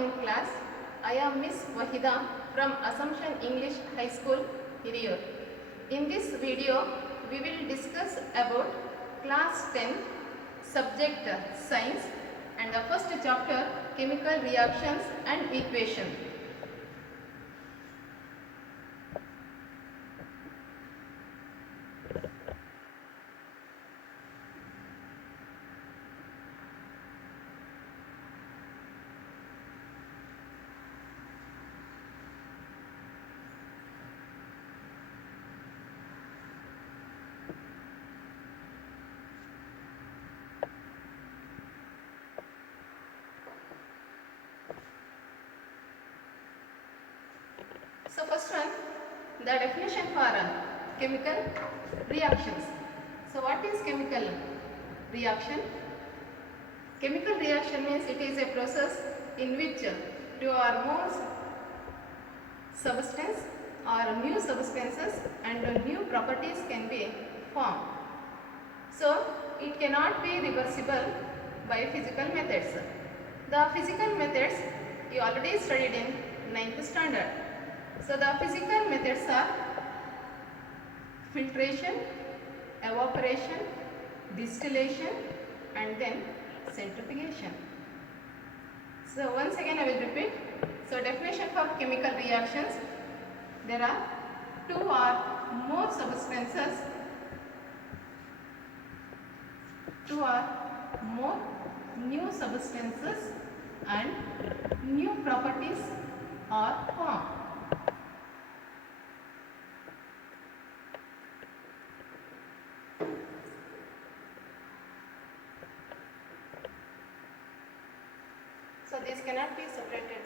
online class. I am Miss Wahida from Assumption English High School, Hiriyur. In this video, we will discuss about class 10 subject science and the first chapter chemical reactions and equation. So first one, the definition for chemical reactions. So what is chemical reaction? Chemical reaction means it is a process in which two or more substance or new substances and new properties can be formed. So it cannot be reversible by physical methods. The physical methods you already studied in 9th standard. So the physical methods are filtration, evaporation, distillation and then centrifugation. So once again I will repeat. So definition for chemical reactions, there are two or more substances, two or more new substances and new properties are formed. So this cannot be separated.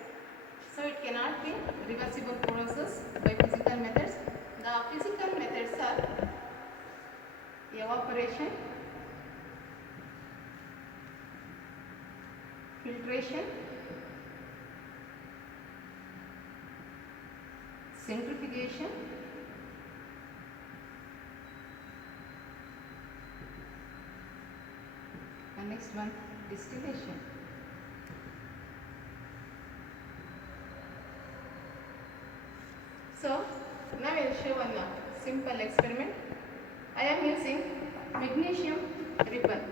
So it cannot be reversible process by physical methods. The physical methods are evaporation, filtration, centrifugation, and next one, distillation. So now I will show one simple experiment. I am using magnesium ribbon.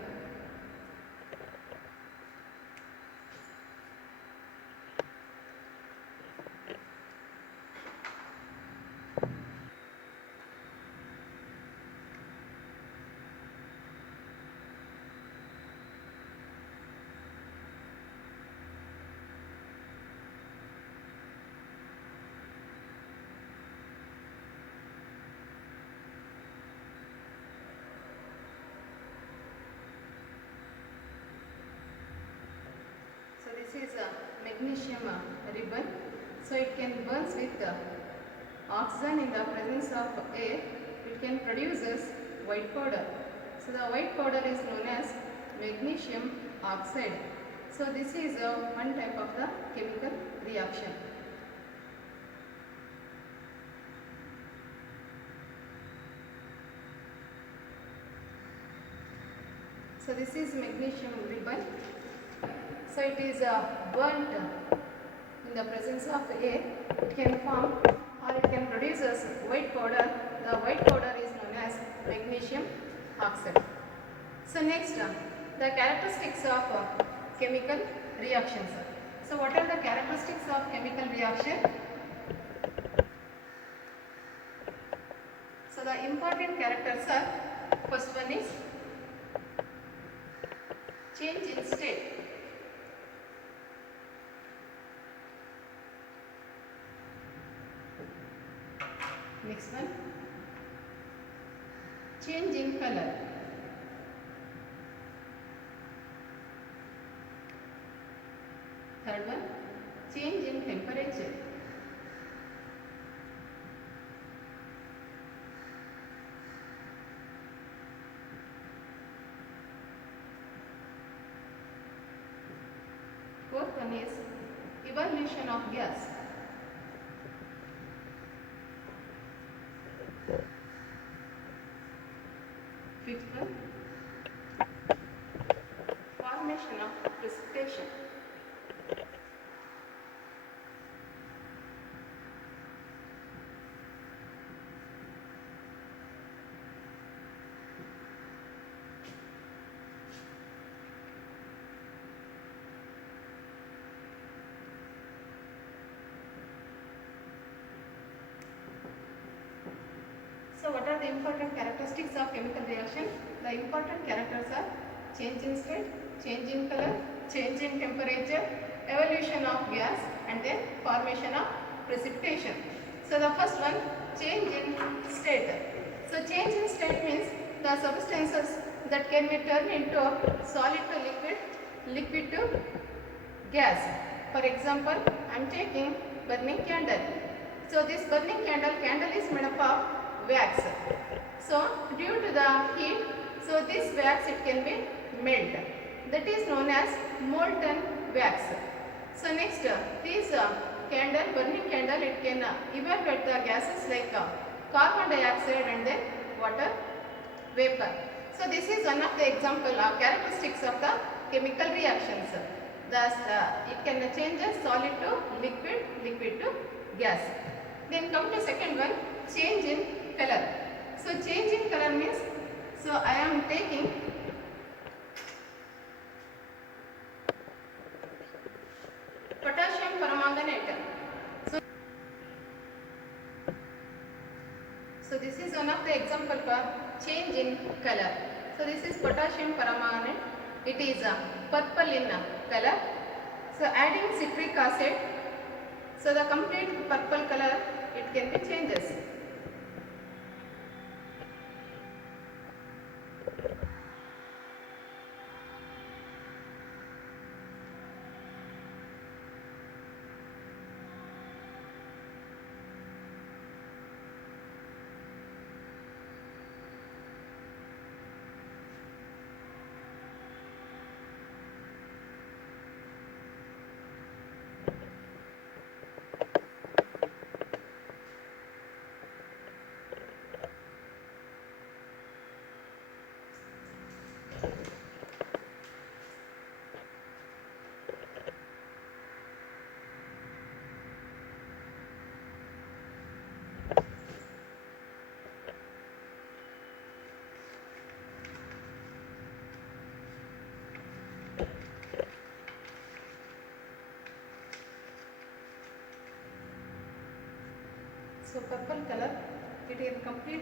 This is a magnesium ribbon. So it can burn with oxygen in the presence of air. It can produce white powder. So the white powder is known as magnesium oxide. So this is one type of the chemical reaction. So this is magnesium ribbon. So it is burnt in the presence of air. It can form or it can produce white powder. The white powder is known as magnesium oxide. So next, the characteristics of chemical reactions. So what are the characteristics of chemical reaction? So the important characters are, first one is change in state. Next one, change in color. Third one, change in temperature. Fourth one is evolution of gas. Fifth one, formation of precipitation. what are the important characteristics of chemical reaction? The important characters are change in state, change in color, change in temperature, evolution of gas, and then formation of precipitation. So the first one, change in state. So change in state means the substances that can be turned into solid to liquid, liquid to gas. For example, I am taking burning candle. So this burning candle is made up of wax. So due to the heat, so this wax it can be melt. That is known as molten wax. So next, this burning candle, it can evaporate the gases like carbon dioxide and then water vapor. So this is one of the example characteristics of the chemical reactions. Thus, it can change a solid to liquid, liquid to gas. Then come to second one, change in color. So change in color means, so I am taking potassium permanganate. So this is one of the example for change in color. So this is potassium permanganate. It is purple in color. So adding citric acid, so the complete purple color it can be changes. So purple color, it is completely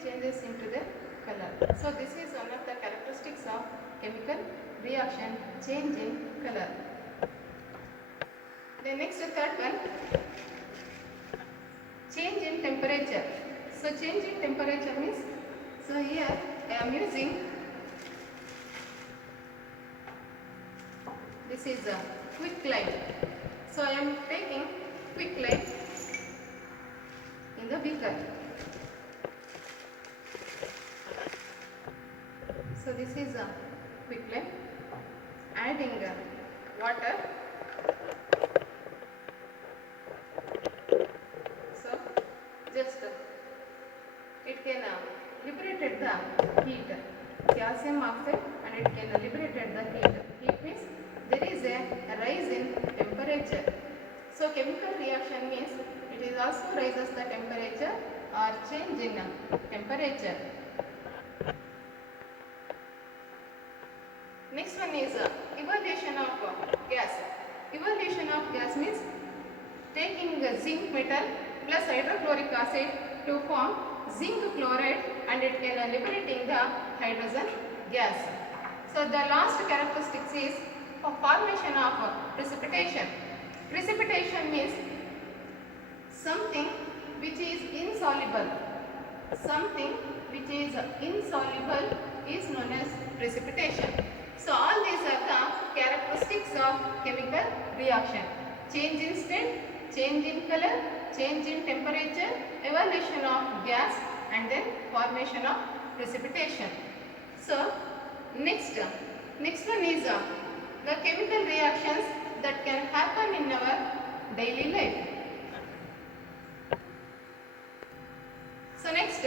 changes into the color. So this is one of the characteristics of chemical reaction, change in color. The next third one, change in temperature. So change in temperature means, so here I am using, this is a quick light. So I am taking quick light in the beaker. So this is a quick light, adding water. So just it can liberate the heat, calcium oxide, and it can liberate the heat. Heat means there is a rise in temperature. So chemical reaction means it is also raises the temperature or change in temperature. Next one is evaluation of gas. Evaluation of gas means taking zinc metal plus hydrochloric acid to form zinc chloride, and it can liberating the hydrogen gas. So the last characteristics is formation of precipitation. Precipitation means something which is insoluble. Something which is insoluble is known as precipitation. So all these are the characteristics of chemical reaction. Change in state, change in color, change in temperature, evaluation of gas, and then formation of precipitation. So next one is the chemical reactions that can happen in our daily life. So next,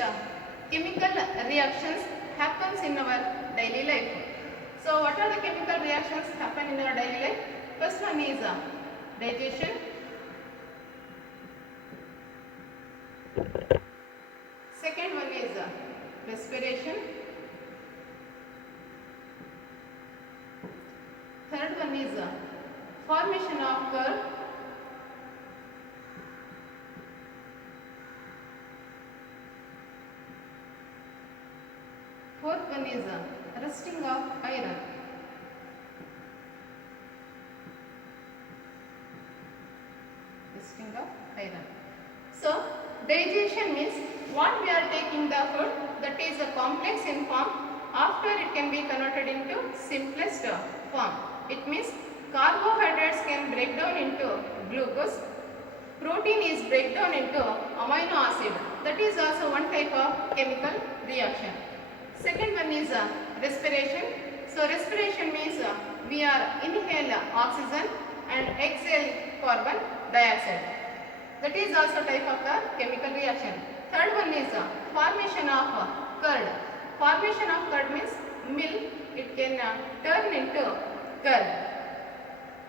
chemical reactions happens in our daily life. So what are the chemical reactions happen in our daily life? First one is digestion. Second one is respiration. Third one is formation of curd. one is rusting of iron. Rusting of iron. So digestion means what we are taking the food that is a complex in form, after it can be converted into simplest form. It means carbohydrates can break down into glucose, protein is break down into amino acid. That is also one type of chemical reaction. Second one is respiration. So respiration means we are inhale oxygen and exhale carbon dioxide. That is also type of the chemical reaction. Third one is formation of curd. Formation of curd means milk, it can turn into curd.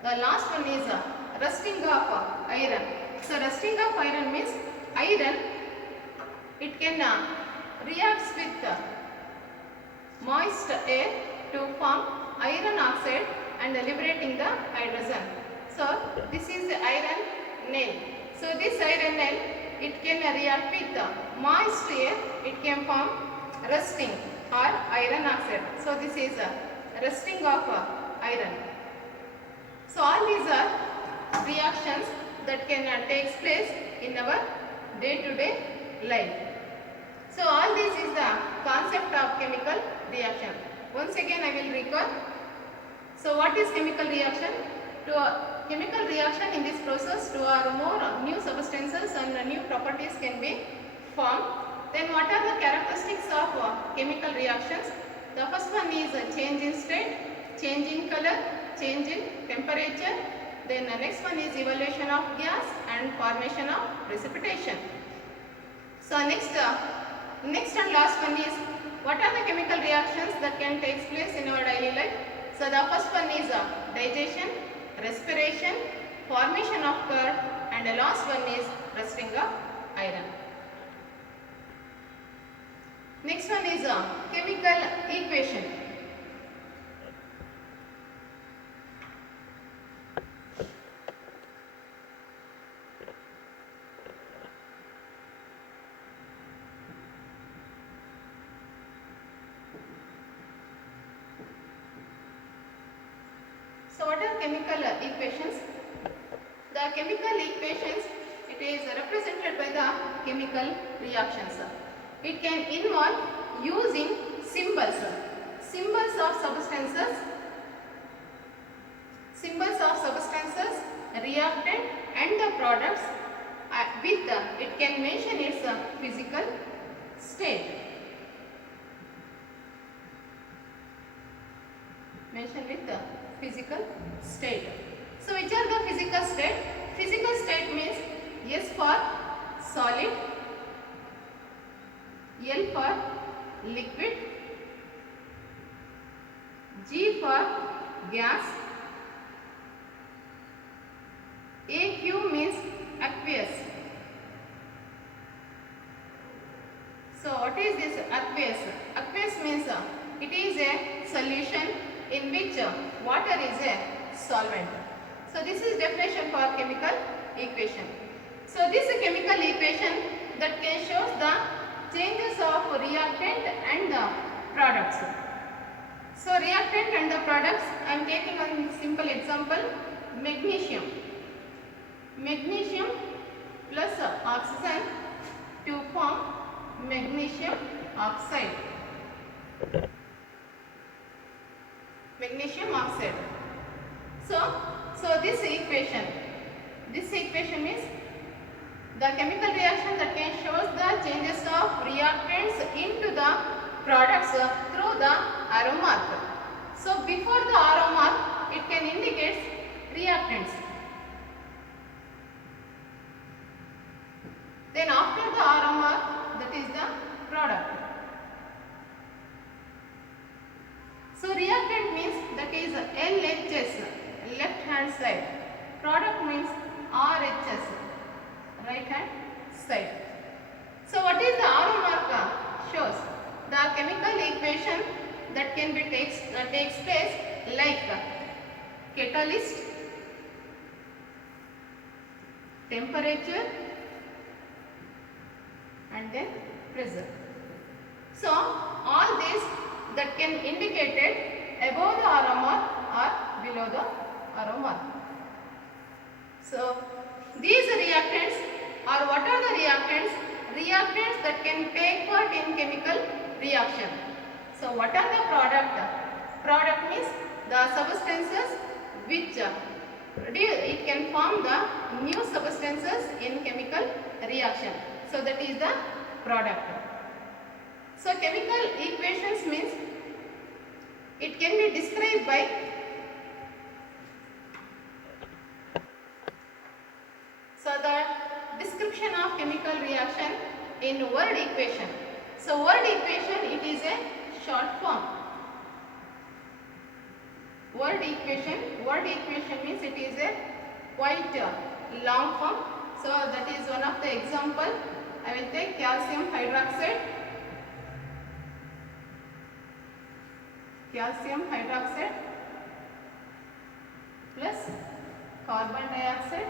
The last one is rusting of iron. So rusting of iron means iron, it can reacts with moist air to form iron oxide and liberating the hydrogen. So this is the iron nail. So this iron nail, it can react with moist air, it can form rusting or iron oxide. So this is rusting of iron. So all these are reactions that can take place in our day-to-day life. So all this is the concept of chemical reaction. Once again I will recall. So what is chemical reaction? To chemical reaction, in this process two or more new substances and new properties can be formed. Then what are the characteristics of chemical reactions? The first one is a change in state, change in color, change in temperature. Then the next one is evaluation of gas and formation of precipitation. So next and last one is what are the chemical reactions that can take place in our daily life? So the first one is digestion, respiration, formation of curd, and the last one is rusting of iron. Next one is chemical equation. So what are chemical equations? The chemical equations, it is represented by the chemical reactions. It can involve using symbols of substances, reactant and the products with it can mention its physical state. Mention with the physical state. So which are the physical state? Physical state means S for solid, L for liquid, G for gas, AQ means aqueous. So what is this aqueous? Aqueous means it is a solution in which water is a solvent. So this is definition for chemical equation. So this chemical equation that can show the changes of reactant and the products. So reactant and the products, I am taking one simple example, magnesium. Magnesium plus oxygen to form magnesium oxide. Magnesium oxide. So this equation means the chemical reaction that can show the changes of reactants into the products through the arrow mark. So before the arrow mark, it can indicate reactants. Then after the arrow mark, that is the product. So reactant means that is LHS, left hand side. Product means RHS, right hand side. So what is the arrow mark? Shows the chemical equation that can be takes place like catalyst, temperature and then pressure. So all these that can indicate it above the arrow mark or below the arrow mark. So these reactants are, what are the reactants? Reactants that can take part in chemical reaction. So what are the product? Product means the substances which it can form the new substances in chemical reaction. So that is the product. So chemical equations means it can be described by the description of chemical reaction in word equation. So word equation, it is a short form. Word equation means it is a quite long form. So that is one of the example. I will take calcium hydroxide. Calcium hydroxide plus carbon dioxide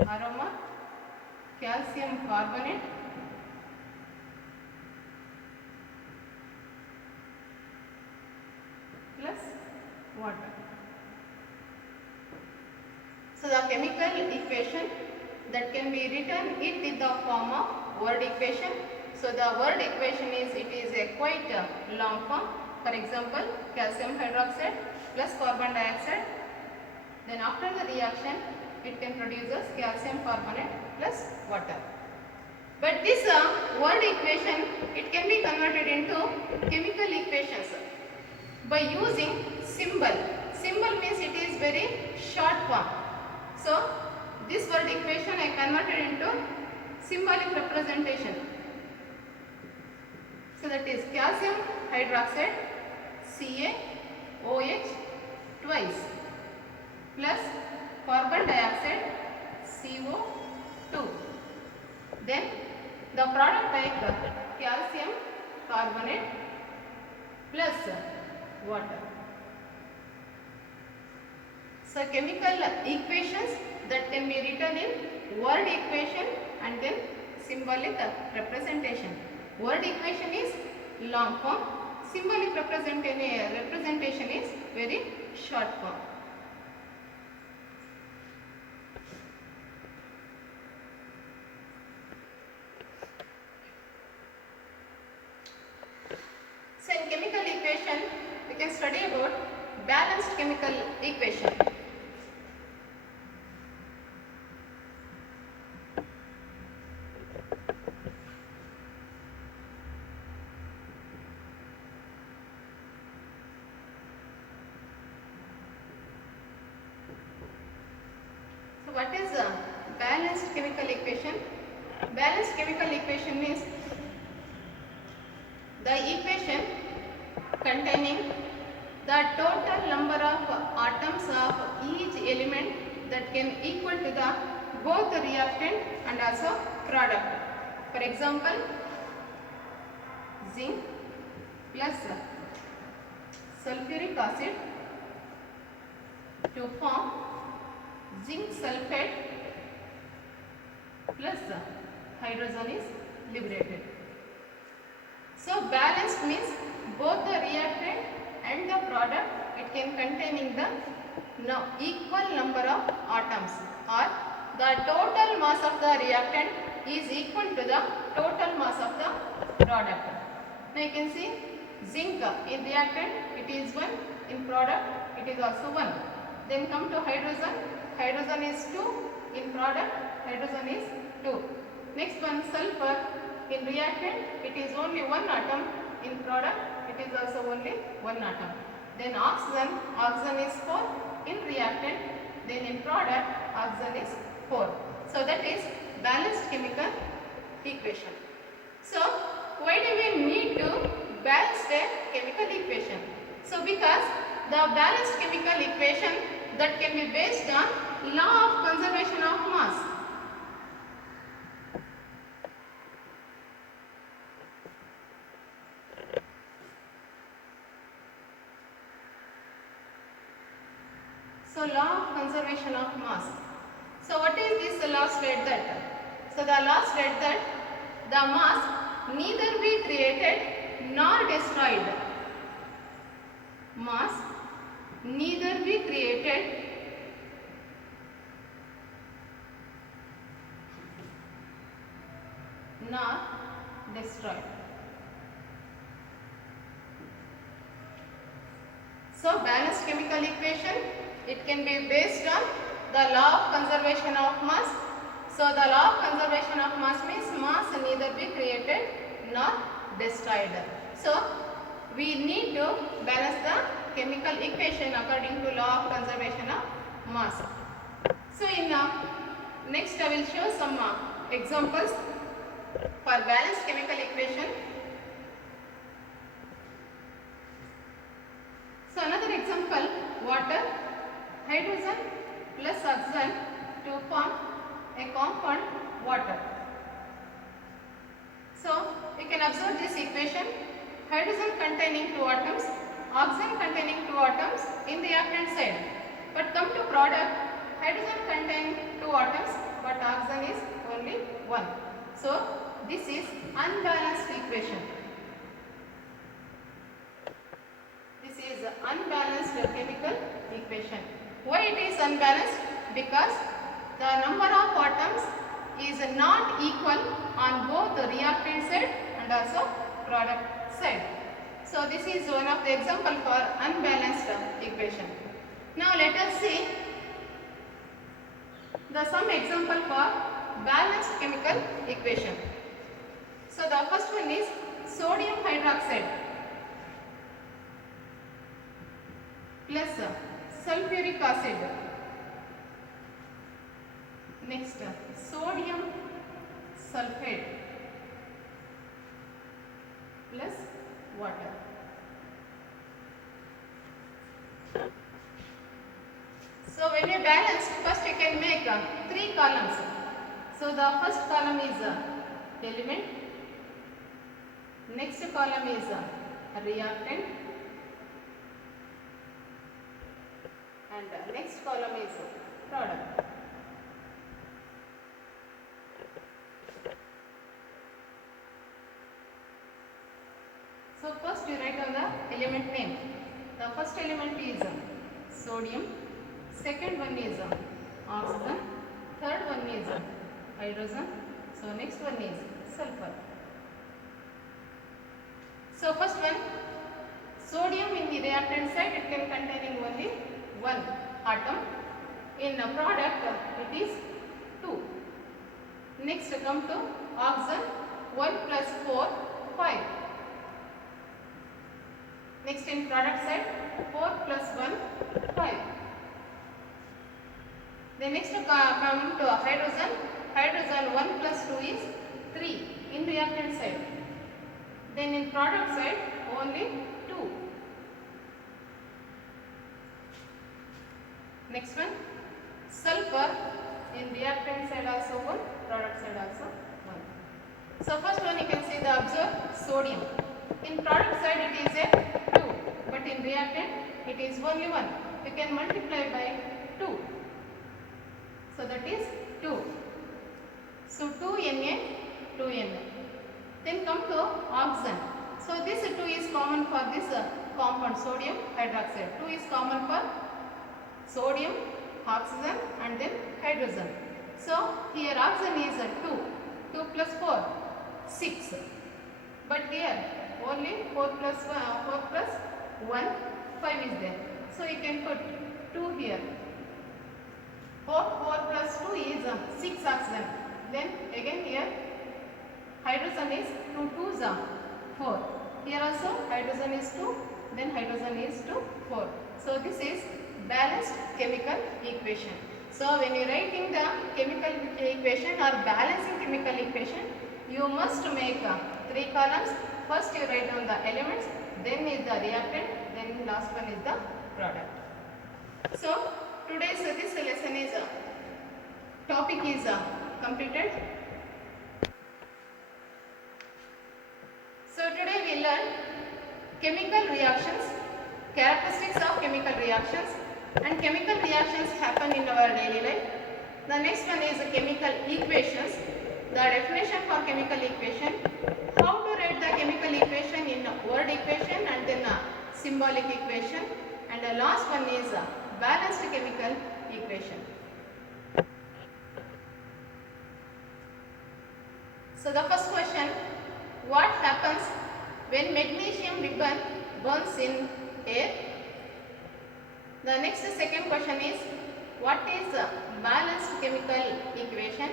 aroma, calcium carbonate plus water. So the chemical equation that can be written it in the form of word equation. So the word equation is, it is a quite long form. For example, calcium hydroxide plus carbon dioxide. Then after the reaction, it can produce calcium carbonate plus water. But this word equation, it can be converted into chemical equations by using symbol. Symbol means it is very short form. So this word equation I converted into symbolic representation. So that is calcium hydroxide CaOH twice plus carbon dioxide CO2. Then the product type calcium carbonate plus water. So chemical equations that can be written in word equation and then symbolic representation. Word equation is long form, symbolic representation is very short form. So in chemical equation, we can study about balanced chemical equation. So what is a balanced chemical equation? Balanced chemical equation means the equation containing the total number of atoms of each element that can equal to the both the reactant and also product. For example, zinc plus sulfuric acid to form zinc sulfate plus hydrogen is liberated. So balanced means both the reactant and the product, it can containing the equal number of atoms, or the total mass of the reactant is equal to the total mass of the product. Now you can see zinc in reactant it is 1, in product it is also 1. Then come to hydrogen, hydrogen is 2, in product hydrogen is 2. Next one, sulfur, in reactant it is only 1 atom, in product it is also only 1 atom. Then oxygen, oxygen is 4 in reactant, then in product oxygen is 4. So that is balanced chemical equation. So why do we need to balance a chemical equation? So because the balanced chemical equation that can be based on law of conservation of mass. So law of conservation of mass. So what is this law state that? So the law states that the mass neither be created nor destroyed. Mass neither be created nor destroyed. So balanced chemical equation, it can be based on the law of conservation of mass. So the law of conservation of mass means mass neither be created nor destroyed. So we need to balance the chemical equation according to law of conservation of mass. So in next I will show some examples for balanced chemical equation. So another example, water, hydrogen plus oxygen to form a compound water. So you can observe this equation, hydrogen containing 2 atoms, oxygen containing 2 atoms in the reactant side. But come to product, hydrogen containing 2 atoms but oxygen is only 1. So this is unbalanced equation. This is unbalanced chemical equation. Why it is unbalanced? Because the number of atoms is not equal on both the reactant side and also product side. So this is one of the example for unbalanced equation. Now let us see some example for balanced chemical equation. So the first one is sodium hydroxide plus sulfuric acid. Next, sodium sulfate plus water. So when we balance, first you can make 3 columns. So the first column is element, next column is reactant, and next column is product. So first you write down the element name. The first element is sodium, second one is oxygen, third one is hydrogen, so next one is sulfur. So first one, sodium in the reactant side, it can containing only 1 atom. In a product it is 2. Next come to oxygen, 1 plus 4, 5. Next in product side, 4 plus 1, 5. Then next come to hydrogen. Hydrogen 1 plus 2 is 3 in reactant side. Then in product side only 2. Next one, sulfur in reactant side also 1, product side also 1. So first one you can see the observe sodium. In product side it is a 2, but in reactant it is only 1. You can multiply by 2. So that is 2. So 2Na, 2Na. Then come to oxygen. So this 2 is common for this compound sodium hydroxide. 2 is common for sodium, oxygen and then hydrogen. So here oxygen is 2. 2 plus 4, 6. But here only 4 plus 1, 5 is there. So you can put 2 here. 4 plus 2 is 6 oxygen. Then again here hydrogen is 2 2s are 4. Here also hydrogen is 2, then hydrogen is 2, 4. So this is balanced chemical equation. So when you are writing the chemical equation or balancing chemical equation, you must make 3 columns. First you write down the elements, then is the reactant, then last one is the product. So today's this lesson is topic is completed. So today we learn chemical reactions, characteristics of chemical reactions, and chemical reactions happen in our daily life. The next one is chemical equations. the definition for chemical equation, how to write the chemical equation in word equation and then symbolic equation, and the last one is balanced chemical equation. So the first question, what happens when magnesium ribbon burns in air? The next second question is, what is balanced chemical equation?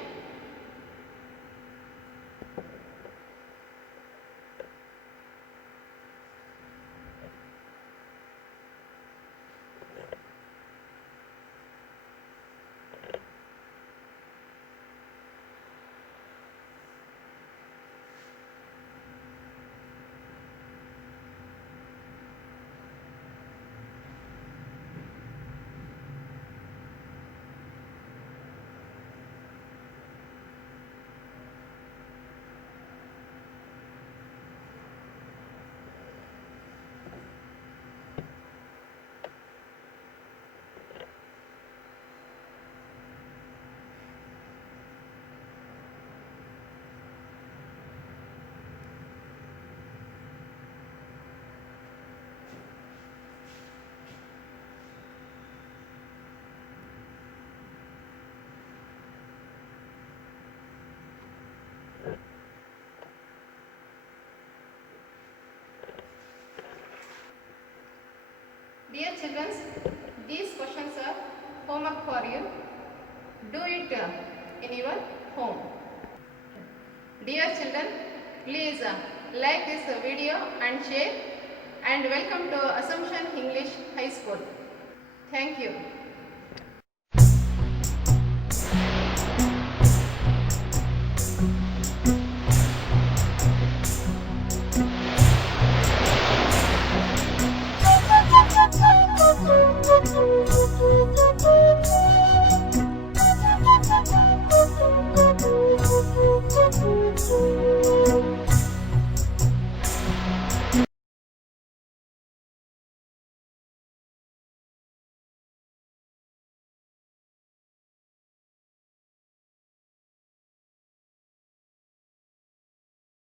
Dear children, these questions are homework for you. Do it in your home. Dear children, please like this video and share, and welcome to Assumption English High School. Thank you.